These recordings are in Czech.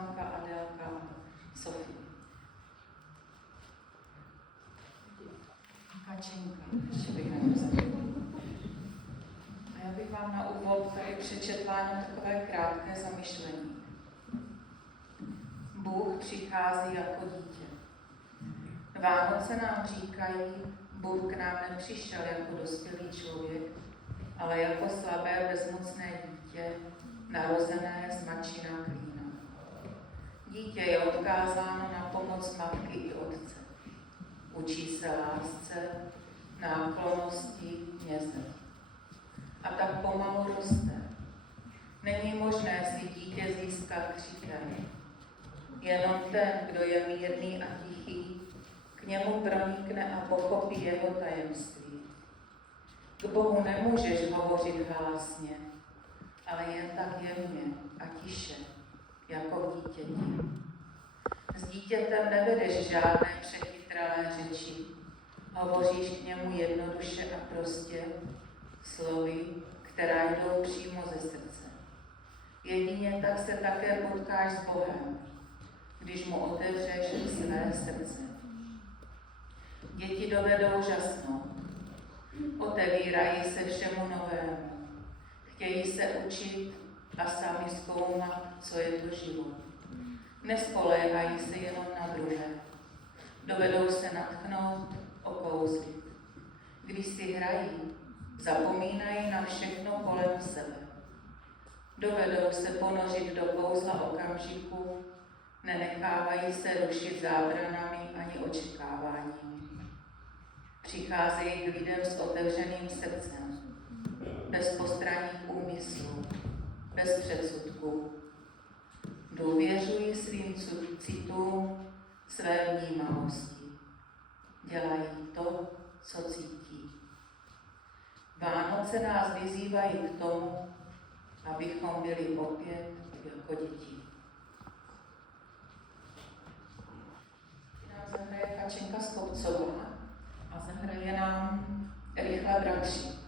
Zuzanka, Adélka a Sofie. Kačenka, ještě bych nemusela. A já bych vám na úvod tady přečetla jenom takové krátké zamyšlení. Bůh přichází jako dítě. Vánoce nám říkají, Bůh k nám nepřišel jako dospělý člověk, ale jako slabé, bezmocné dítě, narozené z machina klína. Dítě je odkázáno na pomoc matky i otce. Učí se lásce, náklonnosti, něze. A tak pomalu roste. Není možné si dítě získat křikem. Jenom ten, kdo je mírný a tichý, k němu pronikne a pochopí jeho tajemství. K Bohu nemůžeš hovořit hlásně, ale jen tak jemně a tiše, jako k dítěti. S dítětem nevedeš žádné přechytralé řeči. Hovoříš k němu jednoduše a prostě, slovy, která jdou přímo ze srdce. Jedině tak se také potkáš s Bohem, když mu otevřeš své srdce. Děti dovedou žasnout. Otevírají se všemu novému. Chtějí se učit a sami zkoumat, co je to život. Nespoléhají se jenom na druhé. Dovedou se natchnout, okouzlit. Když si hrají, zapomínají na všechno kolem sebe. Dovedou se ponořit do kouzla okamžiku, nenechávají se rušit zábranami ani očekáváními. Přicházejí k lidem s otevřeným srdcem, bez postranních úmyslů, bez předsudků. Důvěřují svým citům, své vnímavosti. Dělají to, co cítí. Vánoce nás vyzývají k tomu, abychom byli opět jako děti. Nám zahraje Kačenka Skopcová a zahraje nám Rychle bratři.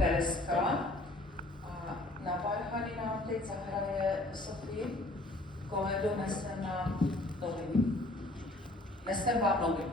Terska. A na varhany nám teď zahraje Sofie. Koledu Nesem nám nohy. Nesem vám nohy.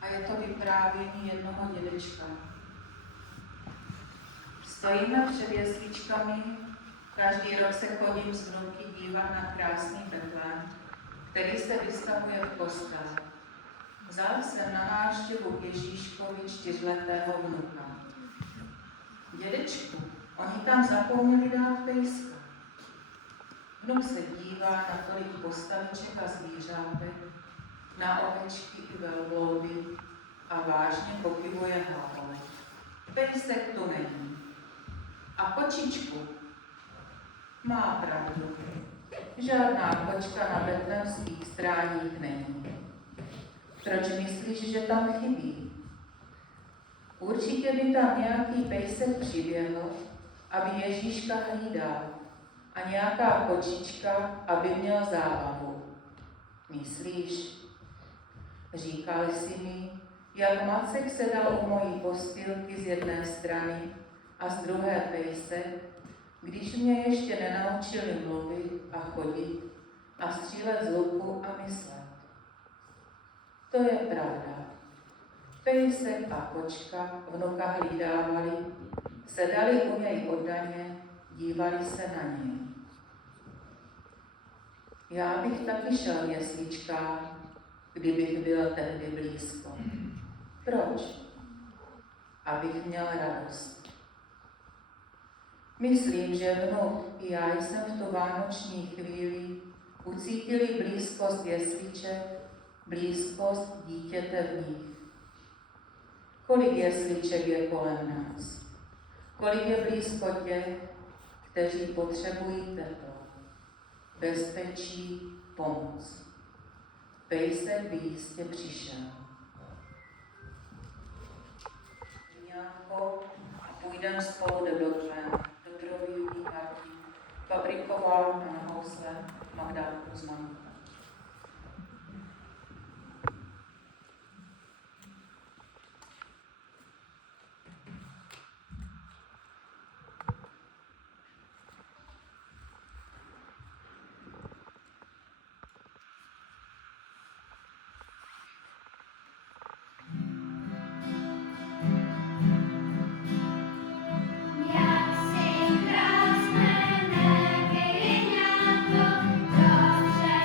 A je to vyprávění jednoho dědečka. Stojíme před jesličkami, každý rok se chodím s vnuky dívat na krásný Betlém, který se vystavuje v kostele. Vzal jsem na návštěvu k Ježíškovi 4letého vnuka. Dědečku, oni tam zapomněli dát pejska. Vnuk se dívá na tolik postaviček a zvířátek, na ovečky i velbloudy a vážně pokyvuje hlavou. Pejsek tu není. A kočičku? Má pravdu. Žádná kočka na betlemských stráních není. Proč myslíš, že tam chybí? Určitě by tam nějaký pejsek přiběhl, aby Ježíška hlídal, a nějaká kočička, aby měl zábavu. Myslíš? Říkali si mi, jak Macek sedal u mojí postýlky z jedné strany a z druhé pejsek, když mě ještě nenaučili mluvit a chodit a střílet z luku a myslet. To je pravda. Pejsek a kočka vnuka hlídávali, sedali u něj oddaně, dívali se na něj. Já bych taky šel v jesličkách, kdybych byl tehdy blízko. Proč? Abych měl radost. Myslím, že vnuk i já jsem v tu vánoční chvíli ucítili blízkost jesliček, blízkost dítěte v nich. Kolik jesliček je kolem nás? Kolik je blízko těch, kteří potřebují teplo, bezpečí, pomoc? Pejsek by jistě přišel. Nějako a půjdeme spolu do Betlém, do Trojí vývarky, fabrikoval na housle Magda Kuzmanka. Jak si krásné nevěňátko, dobře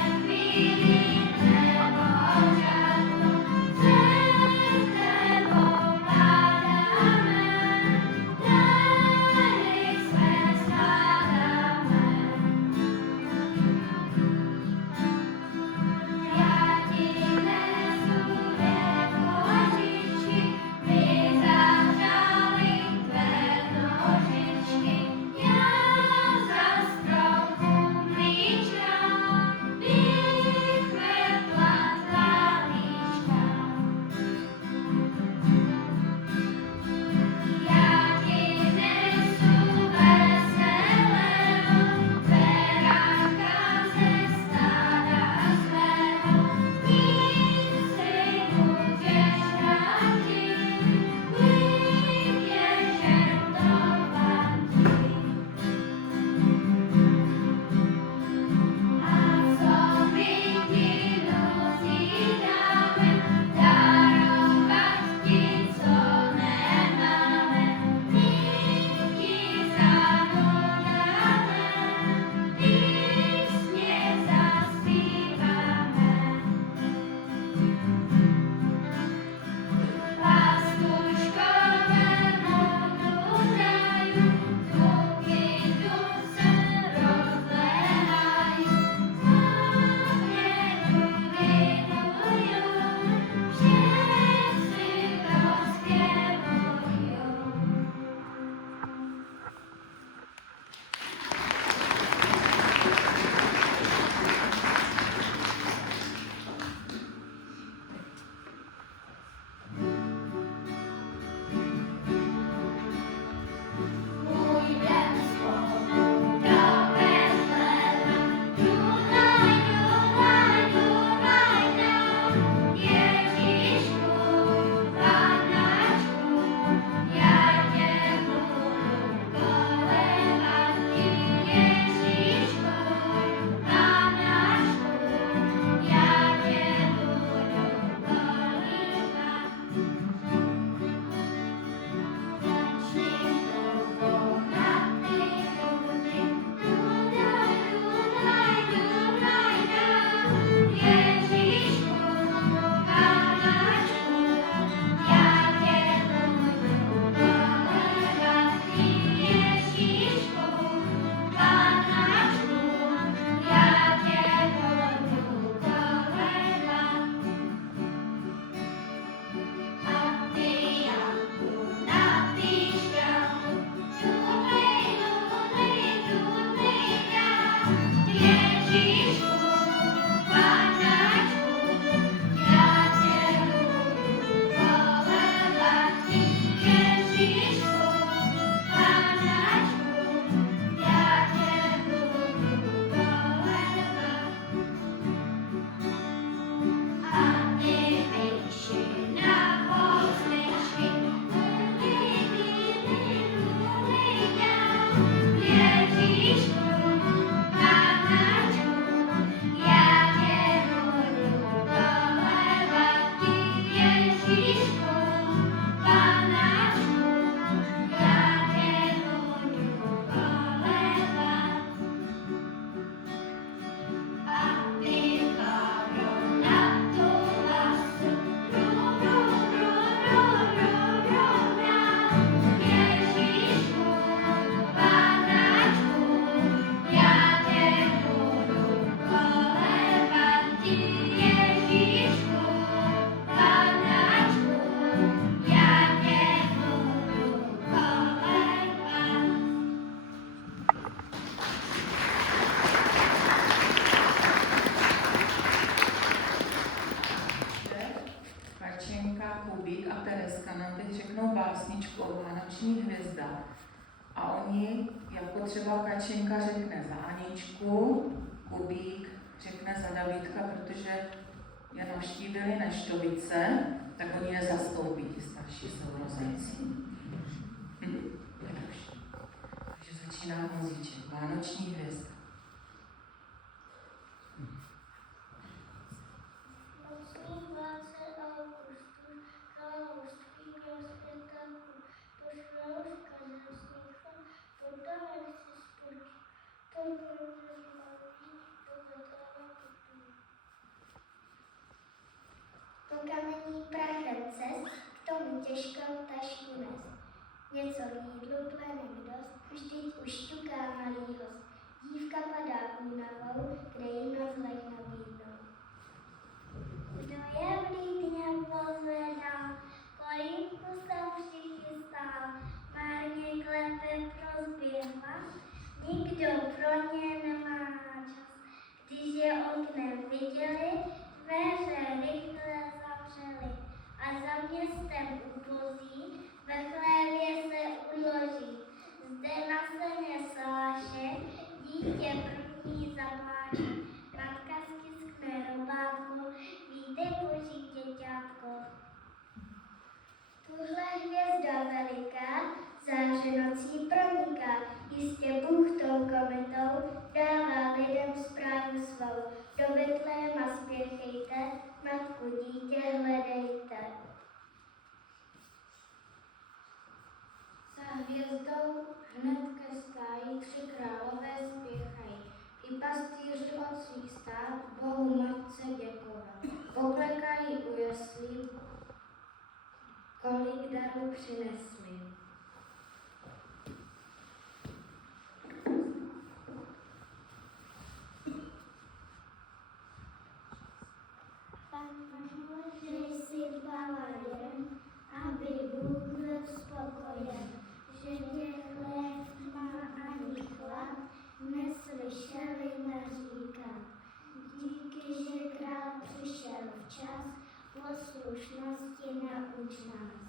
Kubík a Tereska nám teď řeknou básničku o Vánoční hvězdách. A oni, jako třeba Kačenka řekne za Aničku, Kubík řekne za Davidka, protože je navštívili Neštovice, tak oni je zastoupí, ti starší sourozenci. Takže začíná muzíček, Vánoční hvězda. Po kamení prachem cest, k tomu těžkou tašku nes. Něco jídlu plenek dost, vždyť už ťuká malý host. Dívka padá únavou, kde jí noc leh nabídnou. Kdo je v lídně pozvedal, kolínku jsem přichystal, márně klepe prozběhla, nikdo pro ně nemá čas. Když je oknem viděli, dveře rychle zavřeli a za městem upozí, ve chlévě se uloží. Zde na seně sláše, dítě první zapláče, matka stiskne robátko, vyjde boží děťátko. Tuhle hvězda veliká, záře nocí proniká, jistě Bůh tou kometou dává lidem zprávu svou. Do Betléma spěchejte, matku dítě hledejte. Za hvězdou hned ke stáji 3 králové spěchají. I pastýři od svých stád Bohu matce děkovat. Poklekají u jeslí, kolik darů přinesli. Že jsi dbala jen, aby Bůh byl spokojen, že tě chléb má ani chlad, neslyšeli neříkat. Díky, že král přišel včas, poslušnosti nauč nás.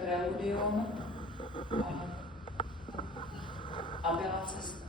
Preludium a byla cesta.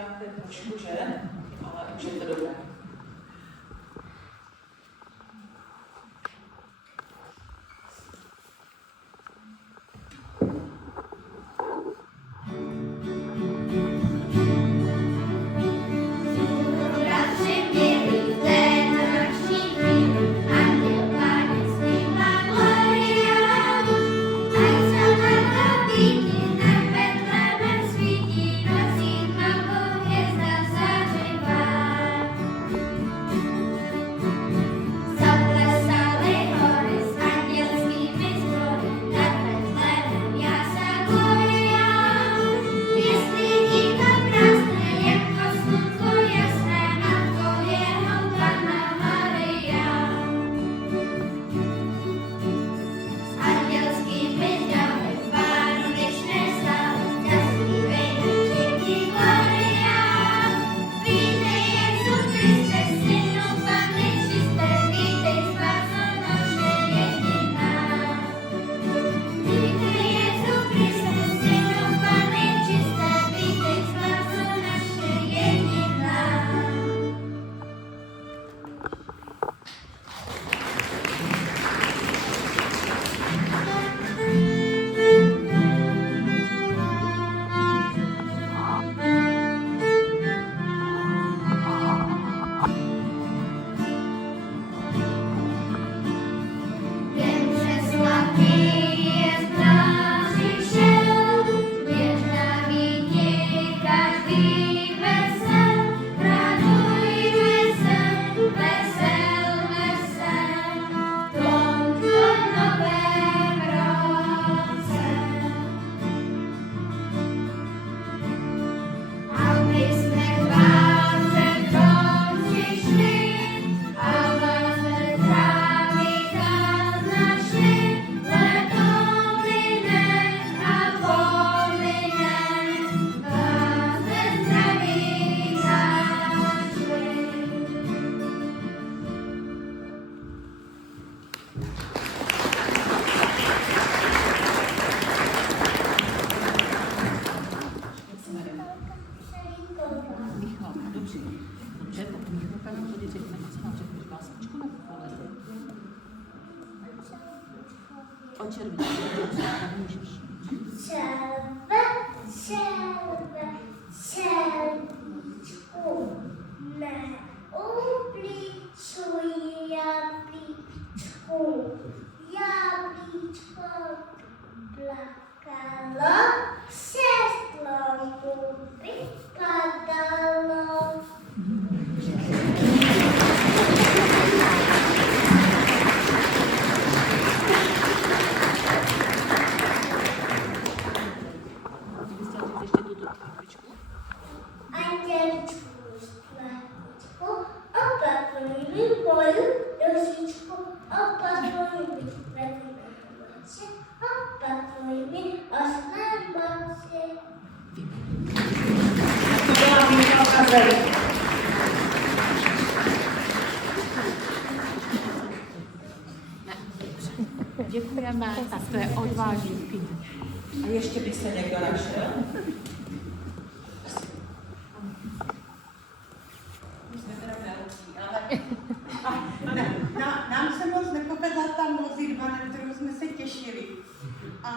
nějaké trošku, že? Ale už je to dobré. Děkujeme, tak to je odvážný. A ještě by se někdo našel? Nám se moc nepovedla ta modlitba, na kterou jsme se těšili. A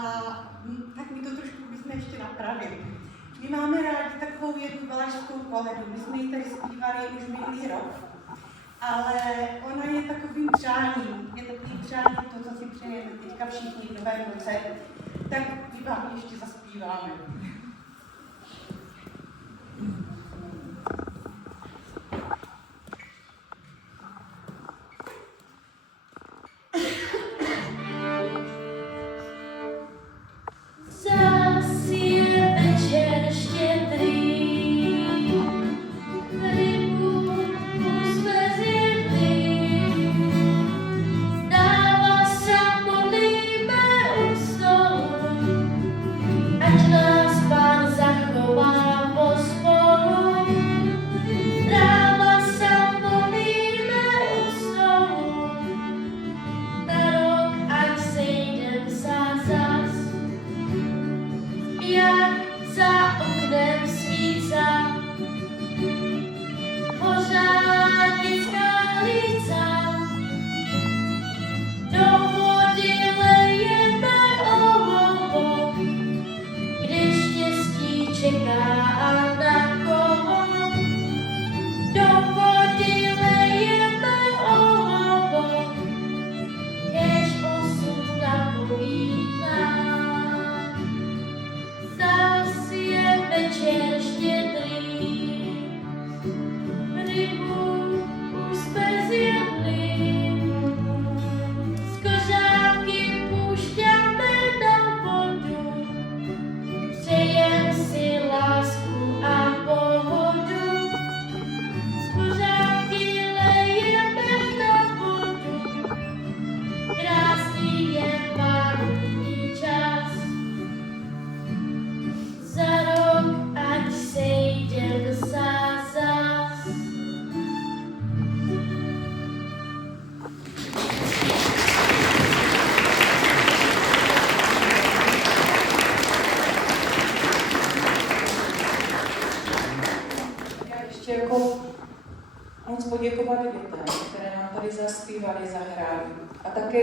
tak mi to trošku bychom ještě napravili. My máme rádi takovou jednu valašskou poledu. My jsme ji tady zpívali už minulý rok. Ale ona je takovým přáním. Je takovým přáním to, co si přejeme teďka všichni v novém roce. Tak my vám ještě zaspíváme. Ať nás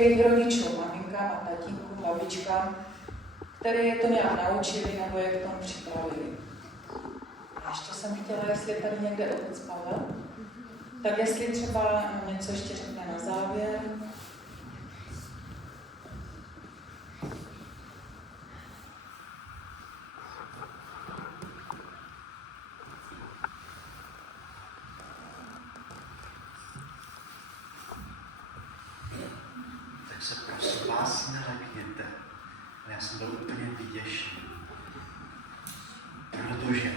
jejich rodičům, maminkám a tatínkům, babičkám, které je to nějak naučili nebo je k tomu připravili. A ještě jsem chtěla, jestli je tady někde otec Pavel, tak jestli třeba něco ještě řekne na závěr. Tak se prosím vás nelekněte. Já jsem byl úplně vyděšený. Protože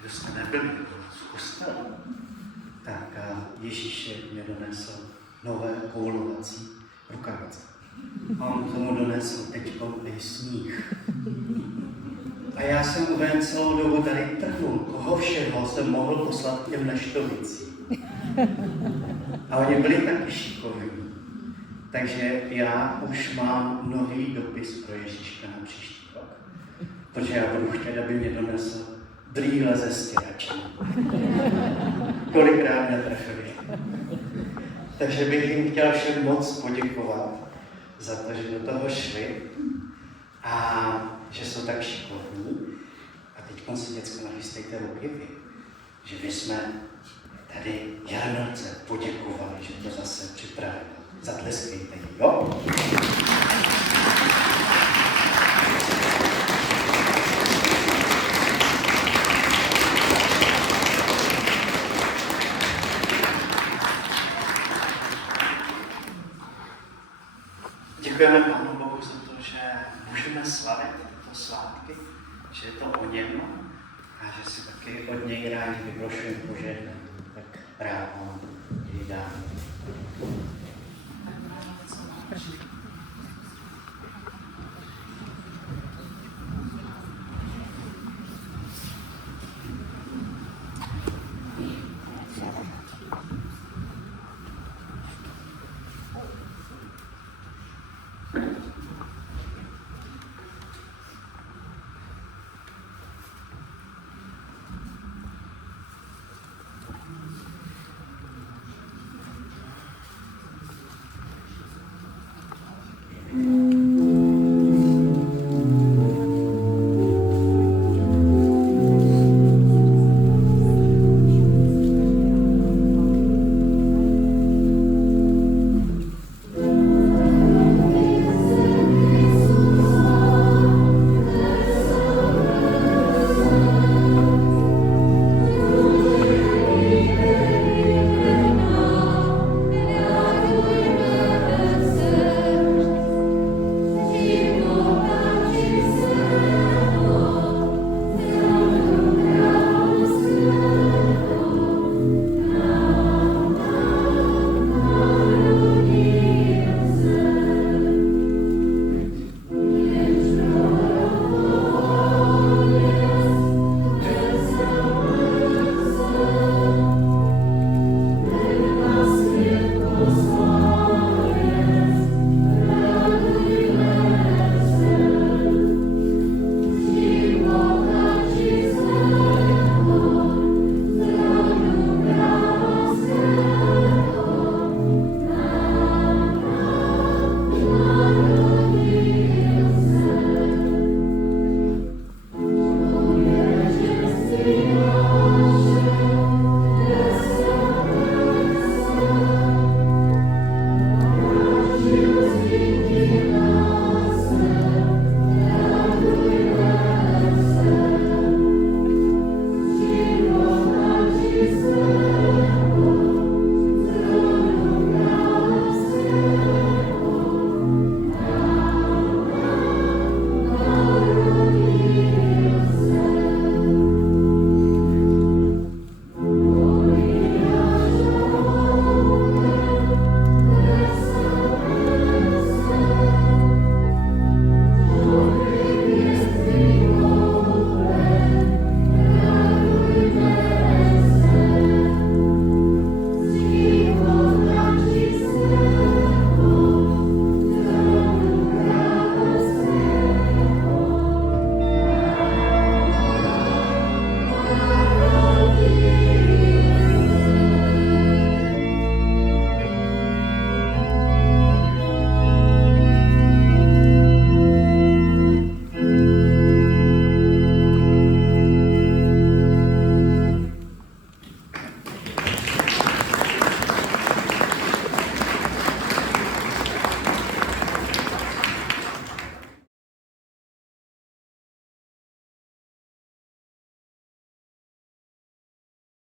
kdo jste nebyli v kostele, tak Ježíš mě donesl nové koulovací rukavice. A on k tomu donesl teď i sníh. A já jsem ven celou dobu tady trhnul, koho všeho jsem mohl poslat těm neštovicím. A oni byli taky šikovní. Takže já už mám nový dopis pro Ježíška na příští rok. Protože já budu chtět, aby mě donesl brýle ze stěračem. Kolikrát netrefili. Takže bych jim chtěl všem moc poděkovat za to, že do toho šli a že jsou tak šikovní. A teď si děcko nachystejte ruky vy, že my jsme tady Jarnoce poděkovali, že to zase připravili. Zatleskejte jí, jo? Děkujeme Pánu Bohu za to, že můžeme slavit tyto svátky, že je to o něm a že si taky od něj rádi vyprošujeme požehnání. Tak rád vám jej dám. Tak má něco.